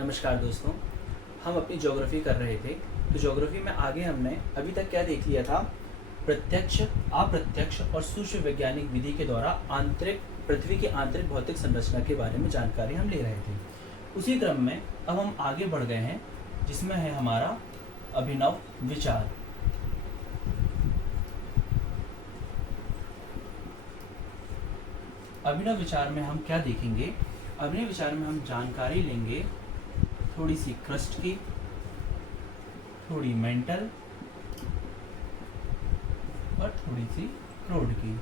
नमस्कार दोस्तों। हम अपनी ज्योग्राफी कर रहे थे, तो ज्योग्राफी में आगे हमने अभी तक क्या देख लिया था? प्रत्यक्ष, अप्रत्यक्ष और सूक्ष्म वैज्ञानिक विधि के द्वारा आंतरिक पृथ्वी की आंतरिक भौतिक संरचना के बारे में जानकारी हम ले रहे थे। उसी क्रम में अब हम आगे बढ़ गए हैं, जिसमें है हमारा अभिनव विचार। अभिनव विचार में हम क्या देखेंगे? अभिनव विचार में हम जानकारी लेंगे थोड़ी सी क्रस्ट की, थोड़ी मेंटल और थोड़ी सी क्रोड की।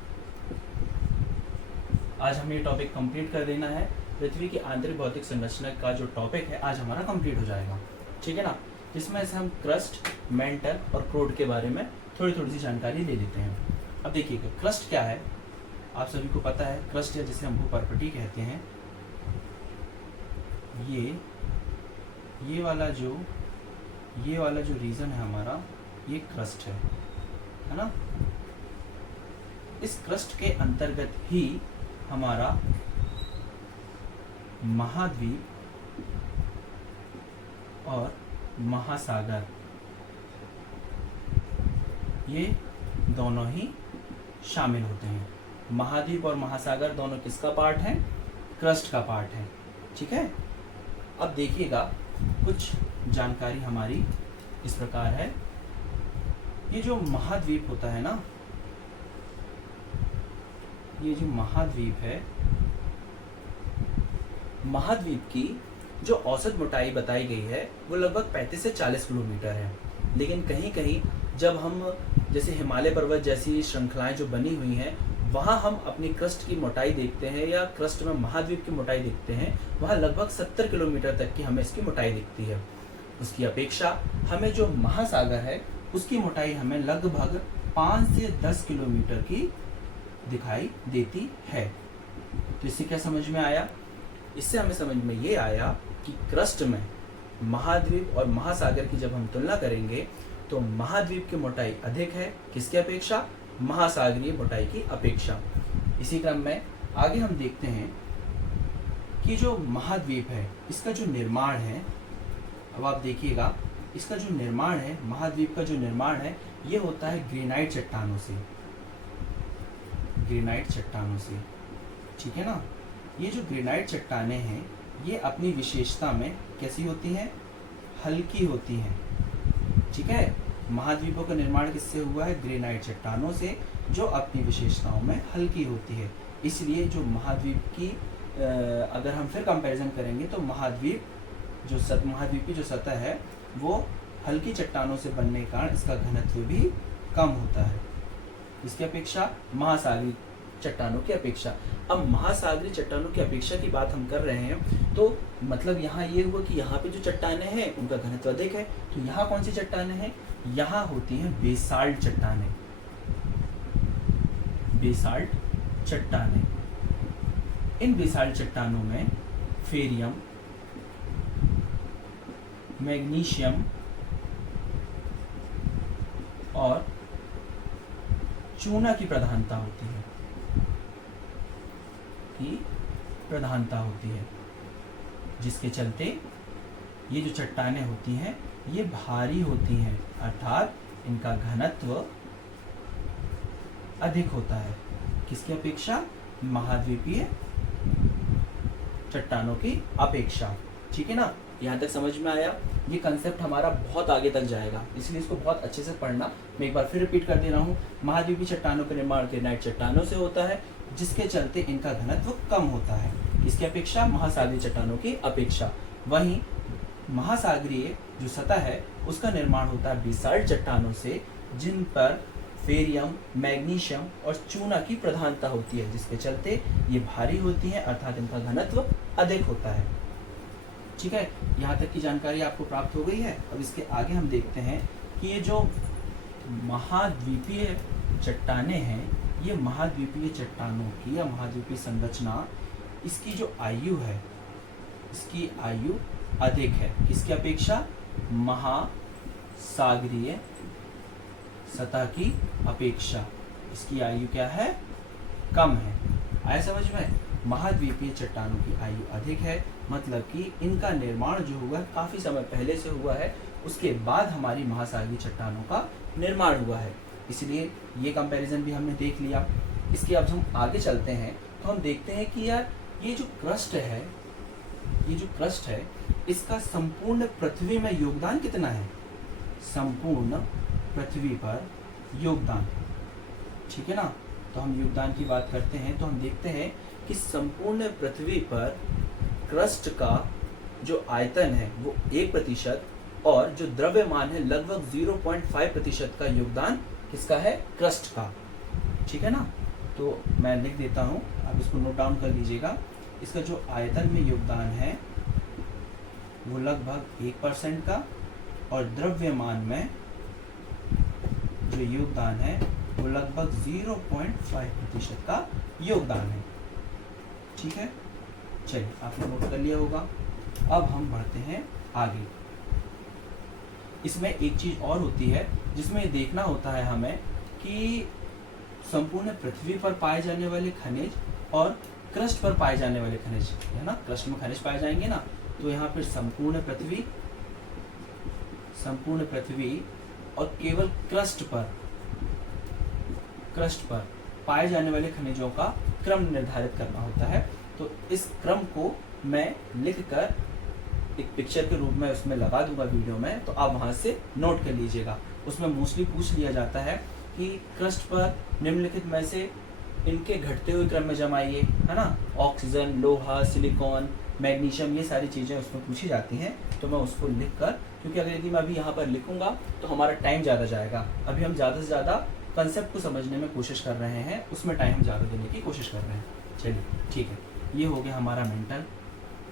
आज हमें ये टॉपिक कंप्लीट कर देना है। पृथ्वी की आंतरिक भौतिक संरचना का जो टॉपिक है आज हमारा कंप्लीट हो जाएगा, ठीक है ना? जिसमें से हम क्रस्ट, मेंटल और क्रोड के बारे में थोड़ी थोड़ी सी जानकारी ले लेते हैं। अब देखिएगा, क्रस्ट क्या है आप सभी को पता है। क्रस्ट या जिसे हम भूपर्पटी कहते हैं, ये वाला जो रीजन है हमारा, ये क्रस्ट है ना? इस क्रस्ट के अंतर्गत ही हमारा महाद्वीप और महासागर, ये दोनों ही शामिल होते हैं। महाद्वीप और महासागर दोनों किसका पार्ट है? क्रस्ट का पार्ट है, ठीक है। अब देखिएगा, कुछ जानकारी हमारी इस प्रकार है। ये जो महाद्वीप होता है ना, ये जो महाद्वीप है, महाद्वीप की जो औसत मोटाई बताई गई है वो लगभग 35 से 40 किलोमीटर है। लेकिन कहीं कहीं जब हम जैसे हिमालय पर्वत जैसी श्रृंखलाएं जो बनी हुई हैं, वहाँ हम अपनी क्रस्ट की मोटाई देखते हैं या क्रस्ट में महाद्वीप की मोटाई देखते हैं, वहाँ लगभग 70 किलोमीटर तक की हमें इसकी मोटाई दिखती है। उसकी अपेक्षा हमें जो महासागर है उसकी मोटाई हमें लगभग 5 से 10 किलोमीटर की दिखाई देती है। तो इससे क्या समझ में आया? इससे हमें समझ में ये आया कि क्रस्ट में महाद्वीप और महासागर की जब हम तुलना करेंगे तो महाद्वीप की मोटाई अधिक है, किसकी अपेक्षा? महासागरीय मोटाई की अपेक्षा। इसी क्रम में आगे हम देखते हैं कि जो महाद्वीप है इसका जो निर्माण है, अब आप देखिएगा, इसका जो निर्माण है, महाद्वीप का जो निर्माण है, ये होता है ग्रेनाइट चट्टानों से, ग्रेनाइट चट्टानों से, ठीक है ना? ये जो ग्रेनाइट चट्टानें हैं ये अपनी विशेषता में कैसी होती हैं? हल्की होती हैं, ठीक है। महाद्वीपों का निर्माण किससे हुआ है? ग्रेनाइट चट्टानों से, जो अपनी विशेषताओं में हल्की होती है। इसलिए जो महाद्वीप की अगर हम फिर कंपैरिजन करेंगे तो महाद्वीप की जो सतह है वो हल्की चट्टानों से बनने के कारण इसका घनत्व भी कम होता है, इसकी अपेक्षा महासागरीय चट्टानों की अपेक्षा। अब महासागरीय चट्टानों की अपेक्षा की बात हम कर रहे हैं, तो मतलब यहाँ ये हुआ कि यहाँ पे जो चट्टानें हैं उनका घनत्व अधिक है। तो यहाँ कौन सी चट्टानें हैं? यहाँ होती हैं बेसाल्ट चट्टानें, बेसाल्ट चट्टानें। इन बेसाल्ट चट्टानों में फेरियम, मैग्नीशियम और चूना की प्रधानता होती है, जिसके चलते ये जो चट्टानें होती हैं ये भारी होती हैं, अर्थात इनका घनत्व अधिक होता है, किसकी अपेक्षा? महाद्वीपीय चट्टानों की अपेक्षा, ठीक है ना? यहाँ तक समझ में आया? ये कंसेप्ट हमारा बहुत आगे तक जाएगा, इसलिए इसको बहुत अच्छे से पढ़ना। मैं एक बार फिर रिपीट कर दे रहा हूँ। महाद्वीपीय चट्टानों का निर्माण ग्रेनाइट चट्टानों से होता है, जिसके चलते इनका घनत्व कम होता है, इसकी अपेक्षा महासागरीय चट्टानों की अपेक्षा। वहीं महासागरीय जो सतह है उसका निर्माण होता है बेसाल्ट चट्टानों से, जिन पर फेरियम, मैग्नीशियम और चूना की प्रधानता होती है, जिसके चलते ये भारी होती हैं, अर्थात इनका घनत्व अधिक होता है, ठीक है। यहाँ तक की जानकारी आपको प्राप्त हो गई है। अब इसके आगे हम देखते हैं कि ये जो महाद्वीपीय चट्टानें हैं, ये महाद्वीपीय चट्टानों की या महाद्वीपीय संरचना, इसकी जो आयु है, इसकी आयु अधिक है, किसकी अपेक्षा? महासागरीय सतह की अपेक्षा। इसकी आयु क्या है? कम है। आया समझ में? महाद्वीपीय चट्टानों की आयु अधिक है, मतलब कि इनका निर्माण जो हुआ काफ़ी समय पहले से हुआ है, उसके बाद हमारी महासागरीय चट्टानों का निर्माण हुआ है। इसलिए ये कंपैरिजन भी हमने देख लिया। इसके अब हम आगे चलते हैं तो हम देखते हैं कि यार ये जो क्रस्ट है इसका संपूर्ण पृथ्वी में योगदान कितना है, संपूर्ण पृथ्वी पर योगदान। ठीक है ना, तो हम योगदान की बात करते हैं तो हम देखते हैं कि संपूर्ण पृथ्वी पर क्रस्ट का जो आयतन है वो 1% और जो द्रव्यमान है लगभग 0.5% का योगदान किसका है, क्रस्ट का। ठीक है ना, तो मैं लिख देता हूँ, आप इसको नोट डाउन कर लीजिएगा। इसका जो आयतन में योगदान है वो लगभग 1% का और द्रव्यमान में जो योगदान है वो लगभग 0.5% का योगदान है। ठीक है, चलिए आपने नोट कर लिया होगा। अब हम बढ़ते हैं आगे। इसमें एक चीज और होती है जिसमें देखना होता है हमें कि संपूर्ण पृथ्वी पर पाए जाने वाले खनिज और क्रस्ट पर पाए जाने वाले खनिज, है ना, क्रस्ट में खनिज पाए जाएंगे ना, तो यहाँ पर संपूर्ण पृथ्वी और केवल क्रस्ट पर पाए जाने वाले खनिजों का क्रम निर्धारित करना होता है। तो इस क्रम को मैं लिखकर एक पिक्चर के रूप में उसमें लगा दूंगा वीडियो में, तो आप वहां से नोट कर लीजिएगा। उसमें मोस्टली पूछ लिया जाता है कि क्रस्ट पर निम्नलिखित में से इनके घटते हुए क्रम में जमाइए, है ना, ऑक्सीजन, लोहा, सिलिकॉन, मैग्नीशियम, ये सारी चीज़ें उसमें पूछी जाती हैं। तो मैं उसको लिखकर, क्योंकि अगर यदि मैं अभी यहाँ पर लिखूंगा तो हमारा टाइम ज़्यादा जाएगा। अभी हम ज़्यादा से ज़्यादा कंसेप्ट को समझने में कोशिश कर रहे हैं, उसमें टाइम हम ज़्यादा देने की कोशिश कर रहे हैं। चलिए ठीक है, ये हो गया हमारा मेंटल।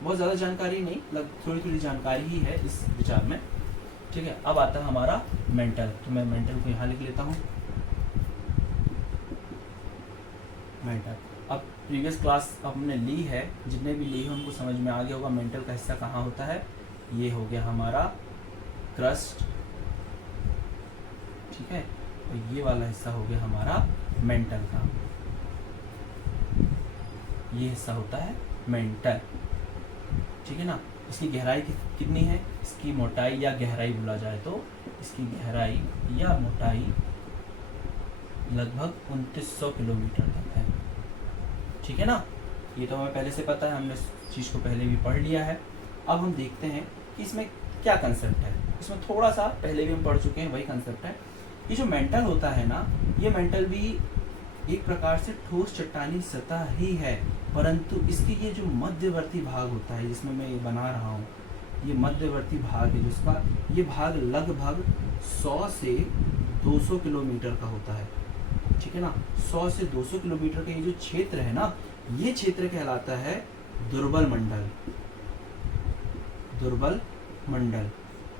बहुत ज़्यादा जानकारी नहीं, थोड़ी थोड़ी जानकारी ही है इस विचार में। ठीक है, अब आता है हमारा मेंटल। तो मैं मेंटल को यहाँ लिख लेता हूँ, मेंटल। अब प्रीवियस क्लास हमने ली है, जितने भी ली है उनको समझ में आ गया होगा मेंटल का हिस्सा कहाँ होता है। ये हो गया हमारा क्रस्ट, ठीक है, और ये वाला हिस्सा हो गया हमारा मेंटल का। ये हिस्सा होता है मेंटल, ठीक है ना। इसकी गहराई कितनी है, इसकी मोटाई या गहराई बोला जाए तो इसकी गहराई या मोटाई लगभग 2900 किलोमीटर तक है। ठीक है ना, ये तो हमें पहले से पता है, हमने इस चीज़ को पहले भी पढ़ लिया है। अब हम देखते हैं कि इसमें क्या कंसेप्ट है। इसमें थोड़ा सा पहले भी हम पढ़ चुके हैं, वही कंसेप्ट है। ये जो मेंटल होता है ना, ये मेंटल भी एक प्रकार से ठोस चट्टानी सतह ही है, परंतु इसकी ये जो मध्यवर्ती भाग होता है जिसमें मैं ये बना रहा हूँ, ये मध्यवर्ती भाग है जिसका ये भाग लगभग 100 से 200 किलोमीटर का होता है। ठीक है ना, 100 से 200 किलोमीटर का ये जो क्षेत्र है ना, ये क्षेत्र कहलाता है दुर्बल मंडल। दुर्बल मंडल,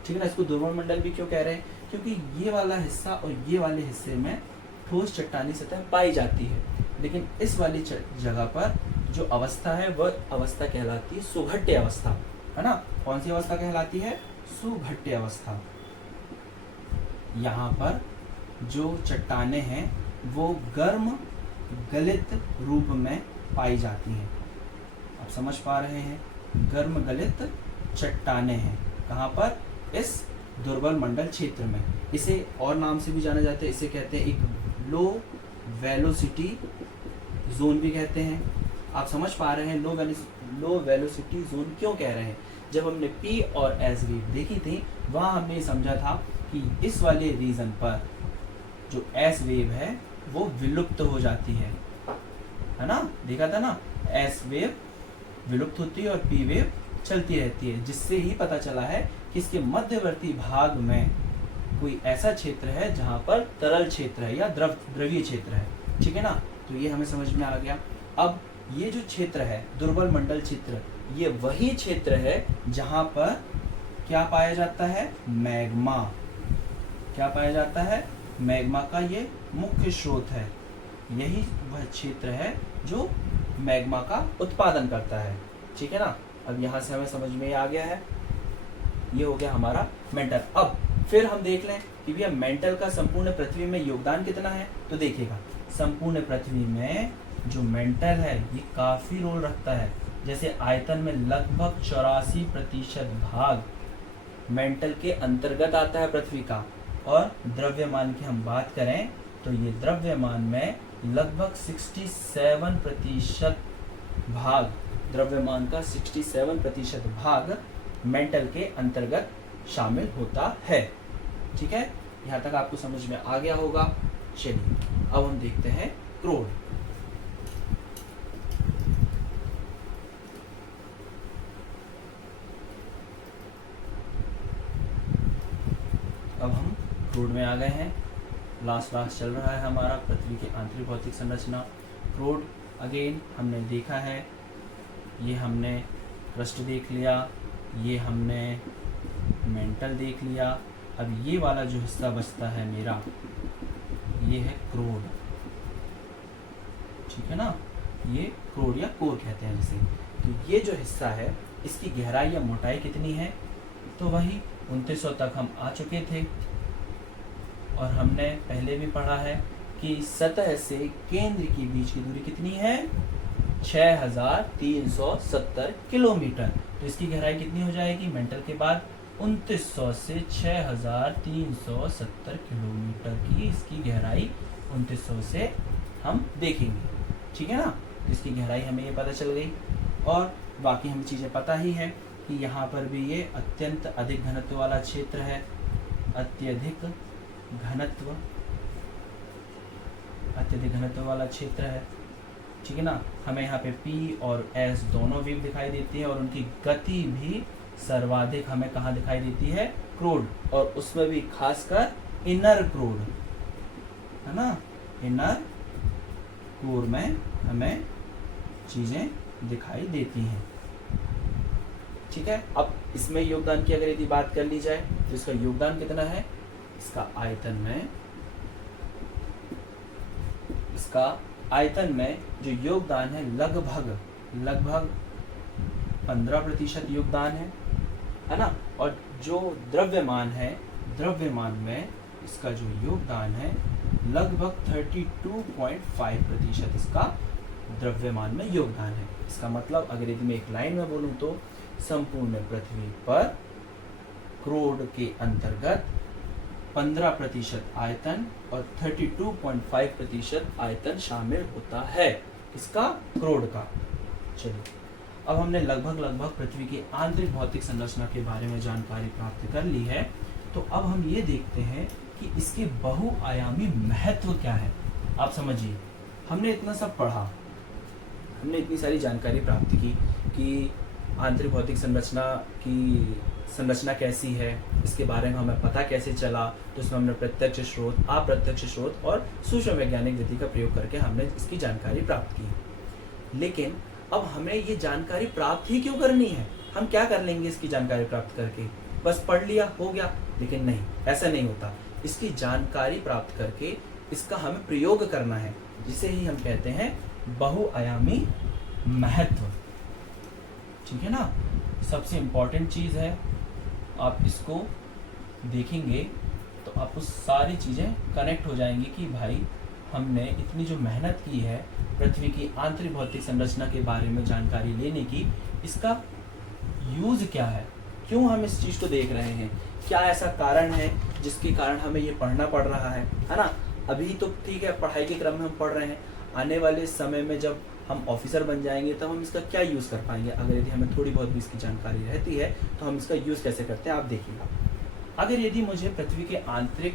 ठीक है ना। इसको दुर्बल मंडल भी क्यों कह रहे हैं, क्योंकि ये वाला हिस्सा और ये वाले हिस्से में ठोस चट्टानी सतह पाई जाती है, लेकिन इस वाली जगह पर जो अवस्था है वह अवस्था कहलाती है सुघट्य अवस्था, है ना। कौन सी अवस्था कहलाती है, सुघट्य अवस्था। यहाँ पर जो चट्टाने हैं वो गर्म गलित रूप में पाई जाती हैं। आप समझ पा रहे हैं, गर्म गलित चट्टाने हैं कहाँ पर, इस दुर्बल मंडल क्षेत्र में। इसे और नाम से भी जाना जाता है, इसे कहते हैं एक लो वेलोसिटी जोन भी कहते हैं। आप समझ पा रहे हैं लो वेलोसिटी जोन क्यों कह रहे हैं। जब हमने पी और एस वेव देखी थी, वहाँ हमने समझा था कि इस वाले रीजन पर जो एस वेव है वो विलुप्त हो जाती है ना, देखा था ना, एस वेव विलुप्त होती है और पी वेव चलती रहती है, जिससे ही पता चला है कि इसके मध्यवर्ती भाग में कोई ऐसा क्षेत्र है जहाँ पर तरल क्षेत्र है या द्रवीय क्षेत्र है। ठीक है ना, तो ये हमें समझ में आ गया। अब ये जो क्षेत्र है दुर्बल मंडल क्षेत्र, ये वही क्षेत्र है जहाँ पर क्या पाया जाता है, मैग्मा। क्या पाया जाता है, मैग्मा का ये मुख्य स्रोत है। यही वह क्षेत्र है जो मैग्मा का उत्पादन करता है। ठीक है ना, अब यहाँ से हमें समझ में आ गया है। ये हो गया हमारा मेंटल। अब फिर हम देख लें कि भैया मेंटल का संपूर्ण पृथ्वी में योगदान कितना है। तो देखिएगा, संपूर्ण पृथ्वी में जो मेंटल है ये काफ़ी रोल रखता है। जैसे आयतन में लगभग 84% भाग मेंटल के अंतर्गत आता है पृथ्वी का। और द्रव्यमान की हम बात करें तो ये द्रव्यमान में लगभग 67% भाग, द्रव्यमान का 67% भाग मेंटल के अंतर्गत शामिल होता है। ठीक है, यहाँ तक आपको समझ में आ गया होगा। चलिए अब हम देखते हैं क्रोड। अब हम क्रोड में आ गए हैं। लास्ट चल रहा है हमारा पृथ्वी की आंतरिक भौतिक संरचना। क्रोड अगेन हमने देखा है, ये हमने क्रस्ट देख लिया, ये हमने मेंटल देख लिया। अब ये वाला जो हिस्सा बचता है मेरा, ये है क्रोड। ठीक है ना, ये क्रोड या कोर कहते हैं जिसे। तो ये जो हिस्सा है इसकी गहराई या मोटाई कितनी है, तो वही 2900 तक हम आ चुके थे। और हमने पहले भी पढ़ा है कि सतह से केंद्र के बीच की दूरी कितनी है, 6370 किलोमीटर। तो इसकी गहराई कितनी हो जाएगी मेंटल के बाद, 2900 से 6370 किलोमीटर की इसकी गहराई 2900 से हम देखेंगे। ठीक है ना, इसकी गहराई हमें ये पता चल गई। और बाकी हमें चीज़ें पता ही है कि यहाँ पर भी ये अत्यंत अधिक घनत्व वाला क्षेत्र है, अत्यधिक घनत्व वाला क्षेत्र है। ठीक है ना, हमें यहाँ पे P और S दोनों वेव दिखाई देती है और उनकी गति भी सर्वाधिक हमें कहाँ दिखाई देती है, क्रोड। और उसमें भी खासकर इनर क्रोड, है ना, इनर कोर में हमें चीजें दिखाई देती हैं। ठीक है, अब इसमें योगदान की अगर यदि बात कर ली जाए तो इसका योगदान कितना है, इसका आयतन में जो योगदान है लगभग 15% योगदान है ना। और जो द्रव्यमान है, द्रव्यमान में इसका जो योगदान है लगभग 32.5% इसका द्रव्यमान में योगदान है। इसका मतलब अगर यदि मैं एक लाइन में बोलूं तो संपूर्ण पृथ्वी पर क्रोड के अंतर्गत 15% आयतन और 32.5% आयतन शामिल होता है, इसका क्रोड का। चलिए अब हमने लगभग पृथ्वी की आंतरिक भौतिक संरचना के बारे में जानकारी प्राप्त कर ली है। तो अब हम ये देखते हैं कि इसके बहुआयामी महत्व क्या है। आप समझिए, हमने इतना सब पढ़ा, हमने इतनी सारी जानकारी प्राप्त की कि आंतरिक भौतिक संरचना कैसी है, इसके बारे में हमें पता कैसे चला। तो इसमें हमने प्रत्यक्ष स्रोत, अप्रत्यक्ष स्रोत और सूक्ष्म वैज्ञानिक विधि का प्रयोग करके हमने इसकी जानकारी प्राप्त की। लेकिन अब हमें ये जानकारी प्राप्त ही क्यों करनी है, हम क्या कर लेंगे इसकी जानकारी प्राप्त करके, बस पढ़ लिया हो गया। लेकिन नहीं, ऐसा नहीं होता। इसकी जानकारी प्राप्त करके इसका हमें प्रयोग करना है, जिसे ही हम कहते हैं बहुआयामी महत्व। ठीक है ना, सबसे इम्पोर्टेंट चीज़ है। आप इसको देखेंगे तो आपको सारी चीज़ें कनेक्ट हो जाएंगी कि भाई हमने इतनी जो मेहनत की है पृथ्वी की आंतरिक भौतिक संरचना के बारे में जानकारी लेने की, इसका यूज़ क्या है, क्यों हम इस चीज़ को देख रहे हैं, क्या ऐसा कारण है जिसके कारण हमें ये पढ़ना पड़ रहा है ना। अभी तो ठीक है, पढ़ाई के क्रम में हम पढ़ रहे हैं, आने वाले समय में जब हम ऑफिसर बन जाएंगे तब हम इसका क्या यूज़ कर पाएंगे। अगर यदि हमें थोड़ी बहुत भी इसकी जानकारी रहती है तो हम इसका यूज़ कैसे करते हैं आप देखिएगा। अगर यदि मुझे पृथ्वी के आंतरिक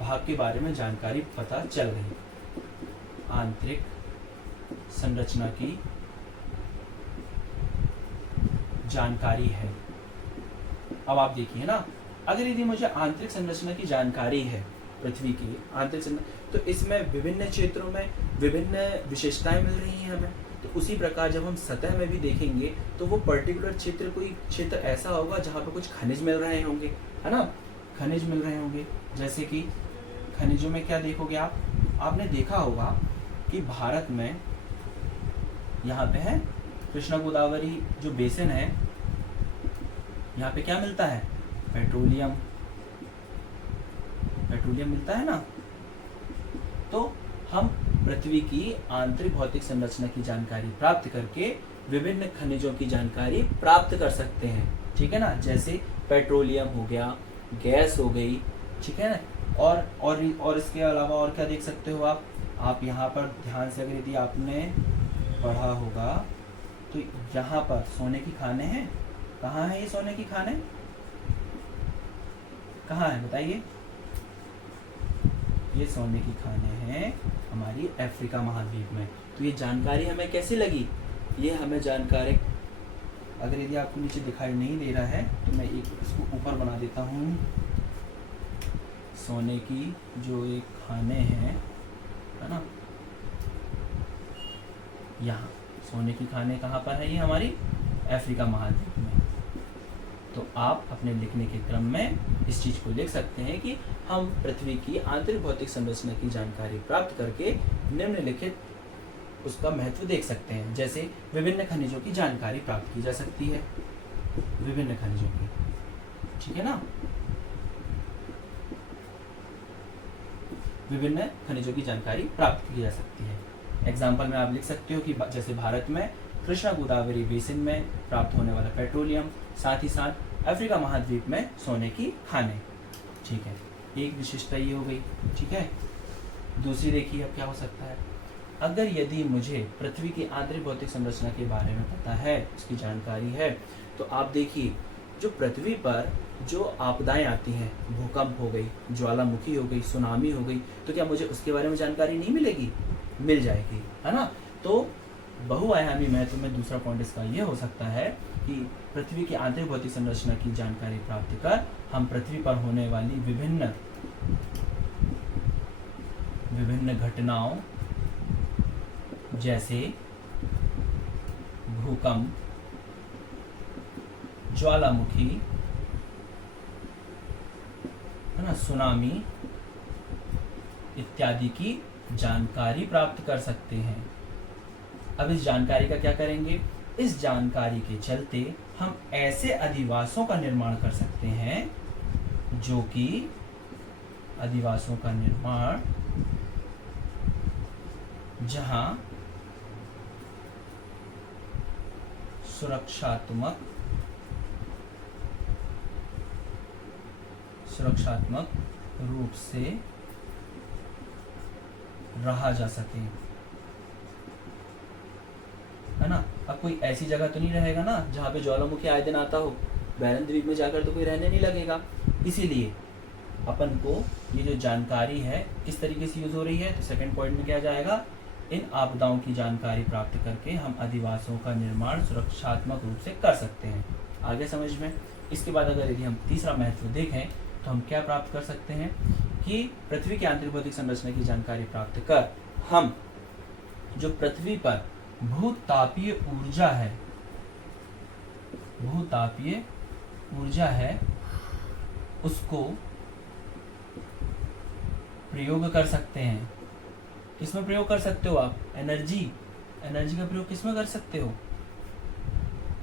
भाग के बारे में जानकारी पता चल गई, आंतरिक संरचना की जानकारी है, अब आप देखिए ना, अगर यदि मुझे आंतरिक संरचना की जानकारी है पृथ्वी की आंतरिक संरचना, तो इसमें विभिन्न क्षेत्रों में विभिन्न विशेषताएं मिल रही हैं हमें। तो उसी प्रकार जब हम सतह में भी देखेंगे तो वो पर्टिकुलर क्षेत्र, कोई क्षेत्र ऐसा होगा जहाँ पे कुछ खनिज मिल रहे होंगे, है ना, खनिज मिल रहे होंगे। जैसे कि खनिजों में क्या देखोगे आप, आपने देखा होगा कि भारत में यहाँ पे है कृष्णा गोदावरी जो बेसिन है, यहाँ पे क्या मिलता है, पेट्रोलियम मिलता है ना। तो हम पृथ्वी की आंतरिक भौतिक संरचना की जानकारी प्राप्त करके विभिन्न खनिजों की जानकारी प्राप्त कर सकते हैं। ठीक है ना, जैसे पेट्रोलियम हो गया, गैस हो गई, ठीक है ना। और इसके अलावा और क्या देख सकते हो आप यहाँ पर ध्यान से अगर यदि आपने पढ़ा होगा तो यहाँ पर सोने की खाने हैं। कहाँ है ये सोने की खाने, कहाँ है बताइए? ये सोने की खाने हैं हमारी अफ्रीका महाद्वीप में। तो ये जानकारी हमें कैसी लगी? ये हमें जानकारी, अगर यदि आपको नीचे दिखाई नहीं दे रहा है तो मैं एक इसको ऊपर बना देता हूँ। सोने की जो एक खाने हैं, है ना, यहाँ सोने की खाने कहाँ पर है? ये हमारी अफ्रीका महाद्वीप में। तो आप अपने लिखने के क्रम में इस चीज़ को लिख सकते हैं कि हम पृथ्वी की आंतरिक भौतिक संरचना की जानकारी प्राप्त करके निम्नलिखित उसका महत्व देख सकते हैं। जैसे विभिन्न खनिजों की जानकारी प्राप्त की जा सकती है, विभिन्न खनिजों की, ठीक है ना, विभिन्न खनिजों की जानकारी प्राप्त की जा सकती है। एग्जाम्पल में आप लिख सकते हो कि जैसे भारत में कृष्णा गोदावरी बेसिन में प्राप्त होने वाला पेट्रोलियम, साथ ही साथ अफ्रीका महाद्वीप में सोने की खाने। ठीक है, एक विशेषता ये हो गई। ठीक है, दूसरी देखिए अब क्या हो सकता है। अगर यदि मुझे पृथ्वी की आंतरिक भौतिक संरचना के बारे में पता है, उसकी जानकारी है, तो आप देखिए जो पृथ्वी पर जो आपदाएं आती हैं, भूकंप हो गई, ज्वालामुखी हो गई, सुनामी हो गई, तो क्या मुझे उसके बारे में जानकारी नहीं मिलेगी? मिल जाएगी, है ना। तो बहुआयामी महत्व में दूसरा पॉइंट इसका ये हो सकता है कि पृथ्वी की आंतरिक भौतिक संरचना की जानकारी प्राप्त कर हम पृथ्वी पर होने वाली विभिन्न घटनाओं जैसे भूकंप, ज्वालामुखी, है ना, सुनामी इत्यादि की जानकारी प्राप्त कर सकते हैं। अब इस जानकारी का क्या करेंगे? इस जानकारी के चलते हम ऐसे अधिवासों का निर्माण कर सकते हैं जो कि अधिवासों का निर्माण जहां सुरक्षात्मक रूप से रहा जा सके, है ना। अब कोई ऐसी जगह तो नहीं रहेगा ना जहाँ पे ज्वालामुखी आए दिन आता हो, बैरन द्वीप में जाकर तो कोई रहने नहीं लगेगा। इसीलिए अपन को ये जो जानकारी है किस तरीके से यूज हो रही है, तो सेकंड पॉइंट में क्या जाएगा? इन आपदाओं की जानकारी प्राप्त करके हम अधिवासों का निर्माण सुरक्षात्मक रूप से कर सकते हैं। आगे समझ में। इसके बाद अगर यदि हम तीसरा महत्व देखें तो हम क्या प्राप्त कर सकते हैं कि पृथ्वी की आंतरिक भौतिक संरचना की जानकारी प्राप्त कर हम जो पृथ्वी पर भूतापीय ऊर्जा है उसको प्रयोग कर सकते हैं। किसमें प्रयोग कर सकते हो आप? एनर्जी का प्रयोग किसमें कर सकते हो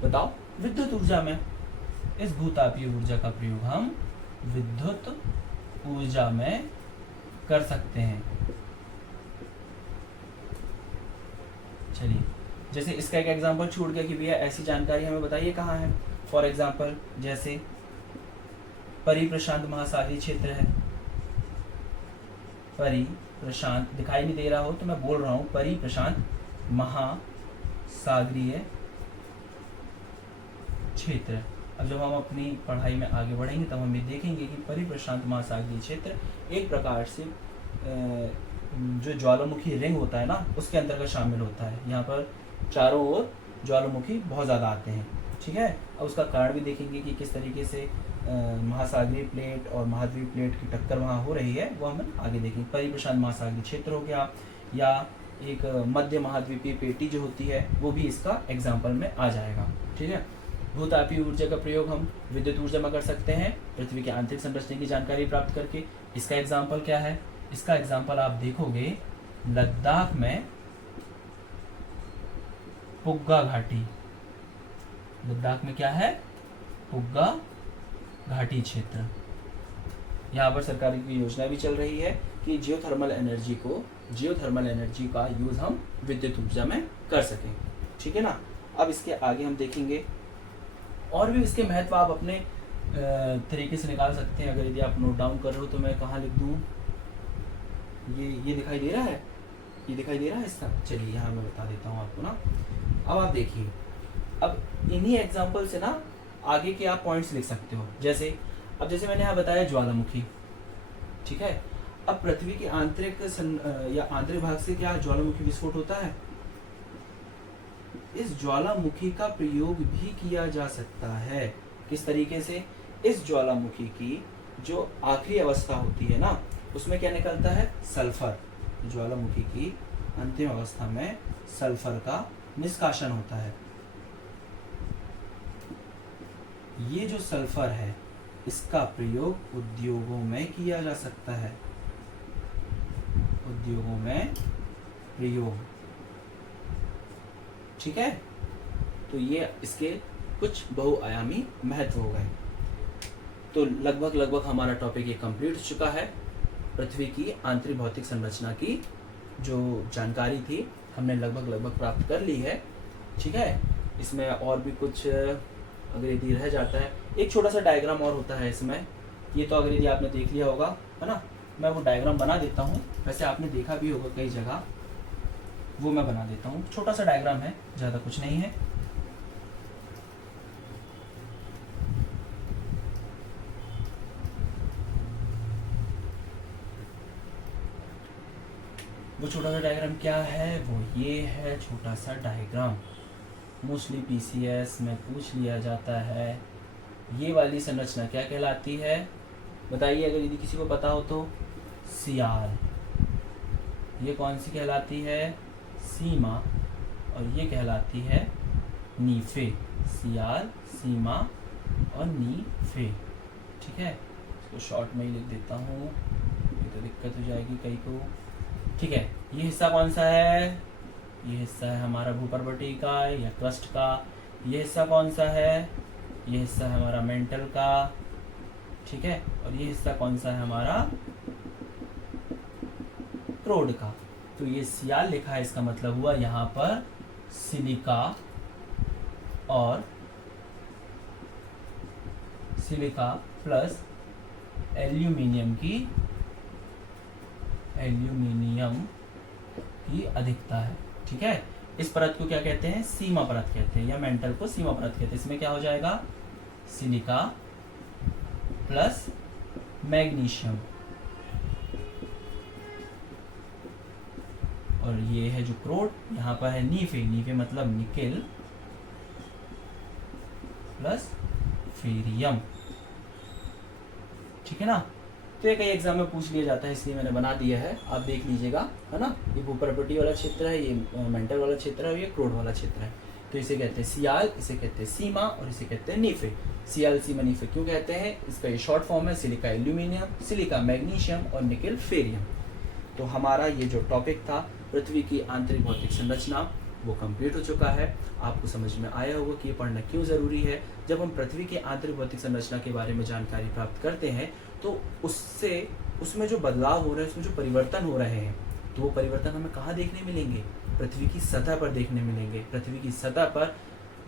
बताओ? विद्युत ऊर्जा में। इस भूतापीय ऊर्जा का प्रयोग हम विद्युत ऊर्जा में कर सकते हैं। चलिए, जैसे इसका एक एग्जांपल छूट गया कि भैया ऐसी जानकारी हमें बताइए कहाँ है। फॉर एग्जांपल जैसे परिप्रशांत महासागरीय क्षेत्र है। परिप्रशांत दिखाई नहीं दे रहा हो तो मैं बोल रहा हूँ, परिप्रशांत महासागरीय क्षेत्र। अब जब हम अपनी पढ़ाई में आगे बढ़ेंगे तब हम ये देखेंगे कि परिप्रशांत महासागरीय क्षेत्र एक प्रकार से जो ज्वालामुखी रिंग होता है ना, उसके अंतर्गत शामिल होता है। यहाँ पर चारों ओर ज्वालामुखी बहुत ज़्यादा आते हैं। ठीक है, अब उसका कारण भी देखेंगे कि किस तरीके से महासागरीय प्लेट और महाद्वीप प्लेट की टक्कर वहाँ हो रही है, वो हम आगे देखेंगे। परिप्रशांत महासागरीय क्षेत्र हो गया, या एक मध्य महाद्वीपीय पेटी जो होती है वो भी इसका एग्जाम्पल में आ जाएगा। ठीक है, भूतापीय ऊर्जा का प्रयोग हम विद्युत ऊर्जा में कर सकते हैं पृथ्वी की आंतरिक संरचना की जानकारी प्राप्त करके। इसका एग्जाम्पल क्या है? इसका एग्जाम्पल आप देखोगे लद्दाख में पुग्गा घाटी। लद्दाख में क्या है? पुग्गा घाटी क्षेत्र। यहाँ पर सरकार की योजना भी चल रही है कि जियोथर्मल एनर्जी को जियोथर्मल एनर्जी का यूज़ हम विद्युत ऊर्जा में कर सकें। ठीक है ना। अब इसके आगे हम देखेंगे और भी इसके महत्व आप अपने तरीके से निकाल सकते हैं। अगर यदि आप नोट डाउन कर रहे हो तो मैं कहाँ लिख दूँ, ये दिखाई दे रहा है, ये दिखाई दे रहा है इसका। चलिए यहाँ मैं बता देता हूँ आपको ना। अब आप देखिए, अब इन्हीं एग्जाम्पल से ना आगे के आप पॉइंट्स लिख सकते हो। जैसे अब जैसे मैंने यहाँ बताया ज्वालामुखी, ठीक है। अब पृथ्वी के आंतरिक या आंतरिक भाग से क्या ज्वालामुखी विस्फोट होता है। इस ज्वालामुखी का प्रयोग भी किया जा सकता है। किस तरीके से, इस ज्वालामुखी की जो आखिरी अवस्था होती है ना, उसमें क्या निकलता है, सल्फर। ज्वालामुखी की अंतिम अवस्था में सल्फर का निष्कासन होता है। ये जो सल्फर है इसका प्रयोग उद्योगों में किया जा सकता है। उद्योगों में प्रयोग, ठीक है। तो ये इसके कुछ बहुआयामी महत्व हो गए। तो लगभग हमारा टॉपिक ये कंप्लीट हो चुका है। पृथ्वी की आंतरिक भौतिक संरचना की जो जानकारी थी हमने लगभग प्राप्त कर ली है, ठीक है। इसमें और भी कुछ अगर यदि रह जाता है, एक छोटा सा डायग्राम और होता है इसमें। ये तो अगर यदि आपने देख लिया होगा, है ना, मैं वो डायग्राम बना देता हूँ। वैसे आपने देखा भी होगा कई जगह, वो मैं बना देता हूँ। छोटा सा डायग्राम है, ज़्यादा कुछ नहीं है। वो छोटा सा डायग्राम क्या है, वो ये है छोटा सा डायग्राम। मोस्टली पीसीएस में पूछ लिया जाता है। ये वाली संरचना क्या कहलाती है बताइए, अगर यदि किसी को पता हो तो। सियाल। ये कौन सी कहलाती है, सीमा। और ये कहलाती है नीफे। सियाल, सीमा और नीफे, ठीक है। इसको शॉर्ट में ही लिख देता हूँ, ये तो दिक्कत हो जाएगी कई को। ठीक है, ये हिस्सा कौन सा है, ये हिस्सा है हमारा भूपर्वटी का या क्रस्ट का। ये हिस्सा कौन सा है, ये हिस्सा है हमारा मेंटल का, ठीक है। और ये हिस्सा कौन सा है हमारा, क्रोड का। तो ये सियाल लिखा है, इसका मतलब हुआ यहाँ पर सिलिका और सिलिका प्लस एल्यूमिनियम की अधिकता है, ठीक है। इस परत को क्या कहते हैं, सीमा परत कहते हैं, या मेंटल को सीमा परत कहते हैं। इसमें क्या हो जाएगा, सिलिका प्लस मैग्नीशियम, और ये है जो क्रोड, यहाँ पर है नीफे। नीफे मतलब निकेल प्लस फेरियम, ठीक है ना। तो ये कई एग्जाम में पूछ लिया जाता है, इसलिए मैंने बना दिया है, आप देख लीजिएगा, है ना। ये भूपर्वटी वाला क्षेत्र है, ये मेंटल वाला क्षेत्र है, और ये क्रोड वाला क्षेत्र है। तो इसे कहते हैं सियाल, इसे कहते हैं सीमा, और इसे कहते हैं नीफे। सियाल, सीमा, नीफे क्यों कहते हैं, इसका ये शॉर्ट फॉर्म है सिलिका एल्यूमिनियम, सिलिका मैग्नीशियम और निकेल फेरियम। तो हमारा ये जो टॉपिक था पृथ्वी की आंतरिक भौतिक संरचना, वो कंप्लीट हो चुका है। आपको समझ में आया होगा कि ये पढ़ना क्यों ज़रूरी है। जब हम पृथ्वी की आंतरिक भौतिक संरचना के बारे में जानकारी प्राप्त करते हैं तो उसमें जो बदलाव हो रहे हैं, उसमें जो परिवर्तन हो रहे हैं, तो वो परिवर्तन हमें कहाँ देखने मिलेंगे, पृथ्वी की सतह पर देखने मिलेंगे। पृथ्वी की सतह पर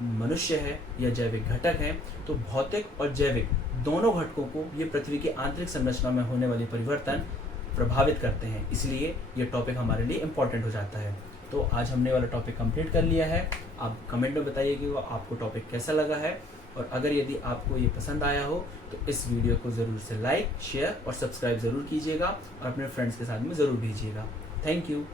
मनुष्य है या जैविक घटक हैं, तो भौतिक और जैविक दोनों घटकों को ये पृथ्वी की आंतरिक संरचना में होने वाले परिवर्तन प्रभावित करते हैं। इसलिए ये टॉपिक हमारे लिए इम्पोर्टेंट हो जाता है। तो आज हमने वाला टॉपिक कंप्लीट कर लिया है। आप कमेंट में बताइए कि वो आपको टॉपिक कैसा लगा है, और अगर यदि आपको ये पसंद आया हो तो इस वीडियो को ज़रूर से लाइक, शेयर और सब्सक्राइब ज़रूर कीजिएगा, और अपने फ्रेंड्स के साथ में ज़रूर भेजिएगा। Thank you.